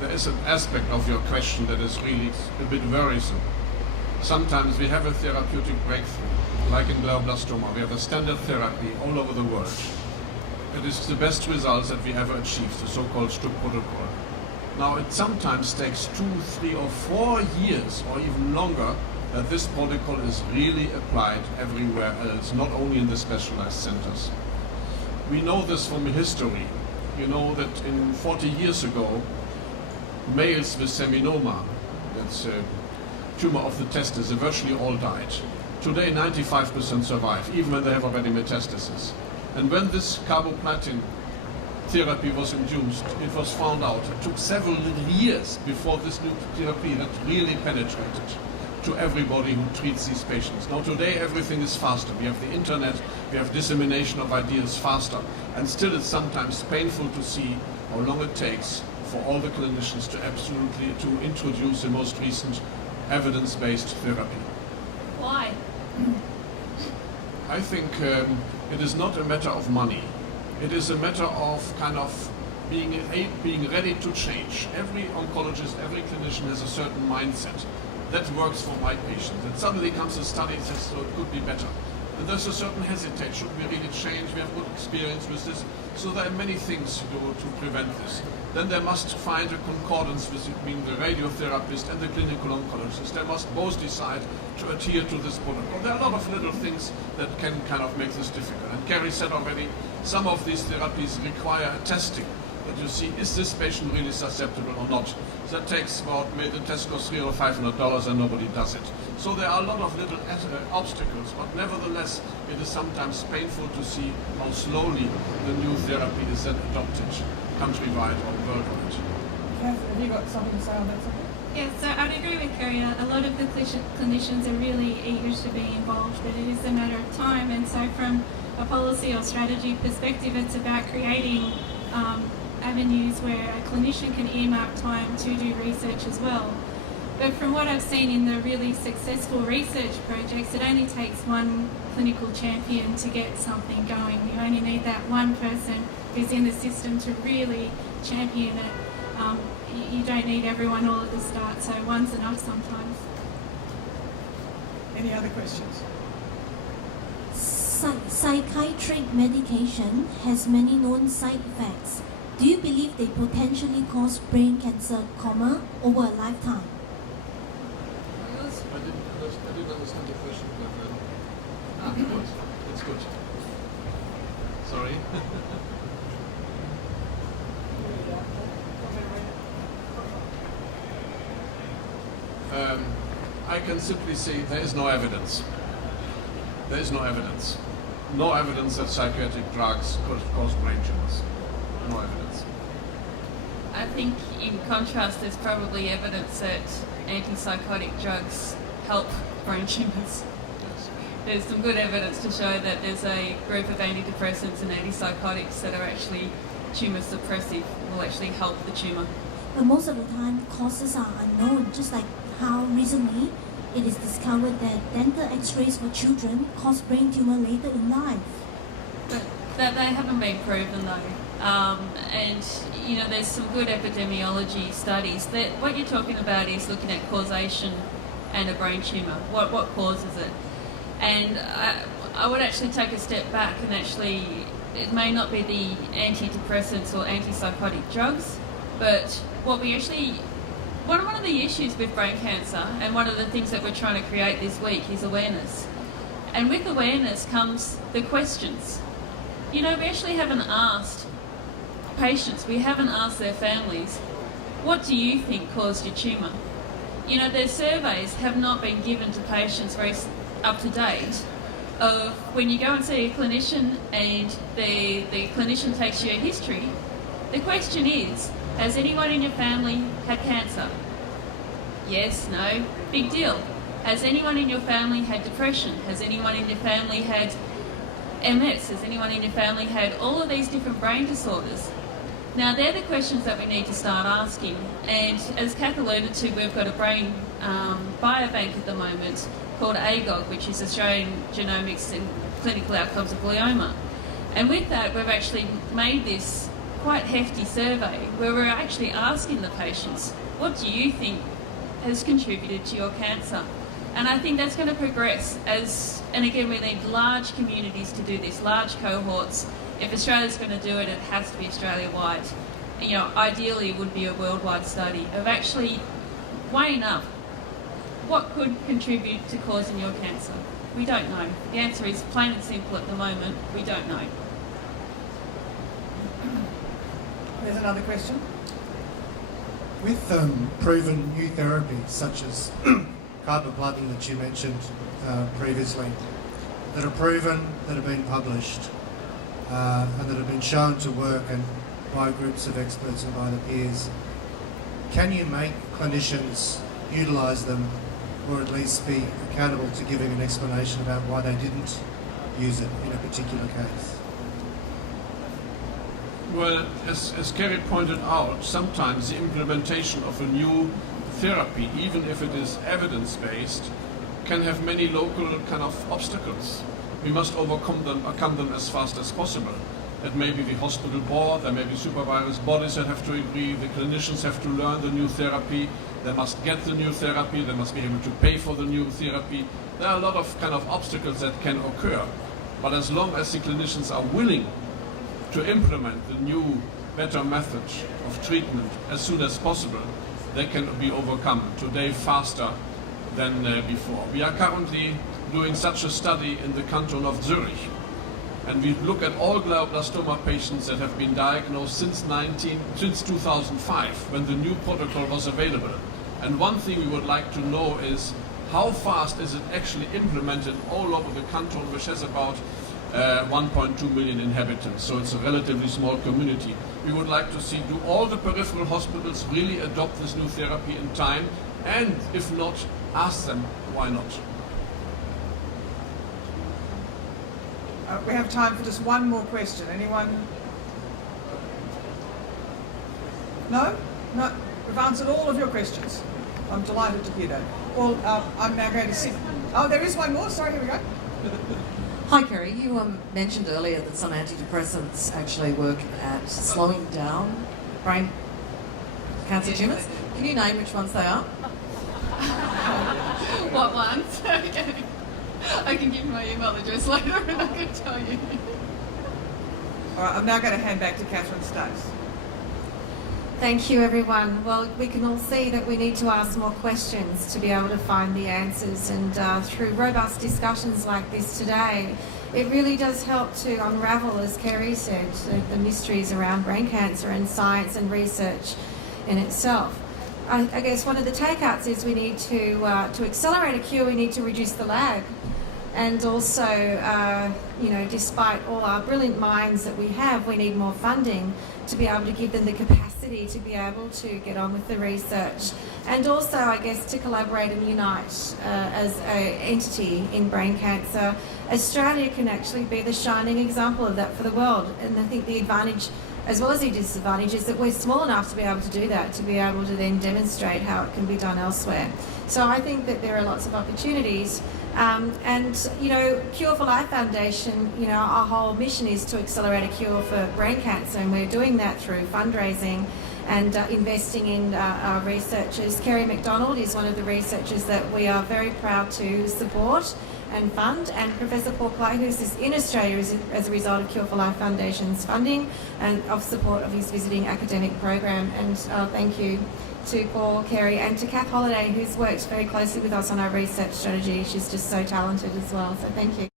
there is an aspect of your question that is really a bit worrisome. Sometimes we have a therapeutic breakthrough, like in glioblastoma. We have a standard therapy all over the world. It is the best results that we ever achieved, the so-called Stuck protocol. Now, it sometimes takes 2, 3, or 4 years, or even longer, that this protocol is really applied everywhere else, not only in the specialized centers. We know this from history. You know that 40 years ago, males with seminoma, that's a tumor of the testes, they virtually all died. Today, 95% survive, even when they have already metastasis. And when this carboplatin therapy was induced, it was found out. It took several years before this new therapy had really penetrated to everybody who treats these patients. Now today everything is faster. We have the internet, we have dissemination of ideas faster, and still it's sometimes painful to see how long it takes for all the clinicians to introduce the most recent evidence-based therapy. Why? I think it is not a matter of money. It is a matter of kind of being ready to change. Every oncologist, every clinician has a certain mindset. That works for my patients. And suddenly comes a study and says, so it could be better. And there's a certain hesitation. Should we really change? We have good experience with this. So there are many things to do to prevent this. Then they must find a concordance between the radiotherapist and the clinical oncologist. They must both decide to adhere to this protocol. There are a lot of little things that can kind of make this difficult. And Kerrie said already, some of these therapies require a testing. That you see, is this patient really susceptible or not? That takes about, maybe the test costs $300 or $500 and nobody does it. So there are a lot of little obstacles, but nevertheless, it is sometimes painful to see how slowly the new therapy is then adopted countrywide or worldwide. Cath, have you got something to say on that subject? Yeah, so I'd agree with Kerrie. A lot of the clinicians are really eager to be involved, but it is a matter of time. And so from a policy or strategy perspective, it's about creating avenues where a clinician can earmark time to do research as well. But from what I've seen in the really successful research projects, it only takes one clinical champion to get something going. You only need that one person who's in the system to really champion it. You don't need everyone all at the start, so one's enough sometimes. Any other questions? Psychiatric medication has many known side effects. Do you believe they potentially cause brain cancer, over a lifetime? I didn't understand the question. Good. It's good. Sorry. I can simply say there is no evidence. There is no evidence. No evidence that psychiatric drugs could cause brain tumors. No evidence. I think in contrast there's probably evidence that antipsychotic drugs help brain tumours. Yes. There's some good evidence to show that there's a group of antideppressants and antipsychotics that are actually tumour suppressive, will actually help the tumour. But most of the time, causes are unknown, just like how recently it is discovered that dental x-rays for children cause brain tumor later in life. But that they haven't been proven though. And you know, there's some good epidemiology studies that what you're talking about is looking at causation and a brain tumour. What causes it? And I would actually take a step back and actually, it may not be the antidepressants or antipsychotic drugs, but what we actually, one of the issues with brain cancer, and one of the things that we're trying to create this week is awareness. And with awareness comes the questions. You know, we actually haven't asked patients, we haven't asked their families, what do you think caused your tumour? You know, their surveys have not been given to patients very up to date of when you go and see a clinician and the clinician takes your history, the question is, has anyone in your family had cancer? Yes, no, big deal. Has anyone in your family had depression? Has anyone in your family had MS? Has anyone in your family had all of these different brain disorders? Now, they're the questions that we need to start asking. And as Cath alluded to, we've got a brain biobank at the moment called AGOG, which is Australian Genomics and Clinical Outcomes of Glioma. And with that, we've actually made this quite hefty survey where we're actually asking the patients, what do you think has contributed to your cancer? And I think that's going to progress and again, we need large communities to do this, large cohorts. If Australia's going to do it, it has to be Australia-wide. Ideally it would be a worldwide study of actually weighing up what could contribute to causing your cancer. We don't know. The answer is plain and simple at the moment, we don't know. There's another question. With proven new therapies such as carboplatin that you mentioned previously, that are proven, that have been published, and that have been shown to work and by groups of experts and by the peers, can you make clinicians utilise them, or at least be accountable to giving an explanation about why they didn't use it in a particular case? Well, as Kerrie pointed out, sometimes the implementation of a new therapy, even if it is evidence-based, can have many local kind of obstacles. We must overcome them as fast as possible. It may be the hospital board, there may be supervised bodies that have to agree, the clinicians have to learn the new therapy, they must get the new therapy, they must be able to pay for the new therapy. There are a lot of kind of obstacles that can occur. But as long as the clinicians are willing to implement the new, better method of treatment as soon as possible, they can be overcome today faster than before. We are currently doing such a study in the canton of Zurich, and we look at all glioblastoma patients that have been diagnosed since 2005, when the new protocol was available. And one thing we would like to know is how fast is it actually implemented all over the canton, which has about 1.2 million inhabitants, so it's a relatively small community. We would like to see, do all the peripheral hospitals really adopt this new therapy in time? And if not, ask them, why not? We have time for just one more question. Anyone? No? No? We've answered all of your questions. I'm delighted to hear that. Well, I'm now going to sit. Oh, there is one more. Sorry, here we go. Hi, Kerrie. You mentioned earlier that some antidepressants actually work at slowing down brain cancer tumours. Can you name which ones they are? What ones? Okay. I can give you my email address later and I can tell you. All right, I'm now going to hand back to Catherine Stokes. Thank you, everyone. Well, we can all see that we need to ask more questions to be able to find the answers, and through robust discussions like this today, it really does help to unravel, as Kerrie said, the mysteries around brain cancer and science and research in itself. I guess one of the takeouts is we need to accelerate a cure, we need to reduce the lag. And also, despite all our brilliant minds that we have, we need more funding to be able to give them the capacity to be able to get on with the research. And also, I guess, to collaborate and unite as an entity in brain cancer. Australia can actually be the shining example of that for the world. And I think the advantage, as well as the disadvantage, is that we're small enough to be able to do that, to be able to then demonstrate how it can be done elsewhere. So I think that there are lots of opportunities. Cure for Life Foundation, our whole mission is to accelerate a cure for brain cancer, and we're doing that through fundraising and investing in our researchers. Kerrie McDonald is one of the researchers that we are very proud to support and fund, and Professor Kleihues is in Australia as a result of Cure for Life Foundation's funding and of support of his visiting academic program. And thank you to Paul, Kerrie, and to Cath Holliday, who's worked very closely with us on our research strategy. She's just so talented as well, so thank you.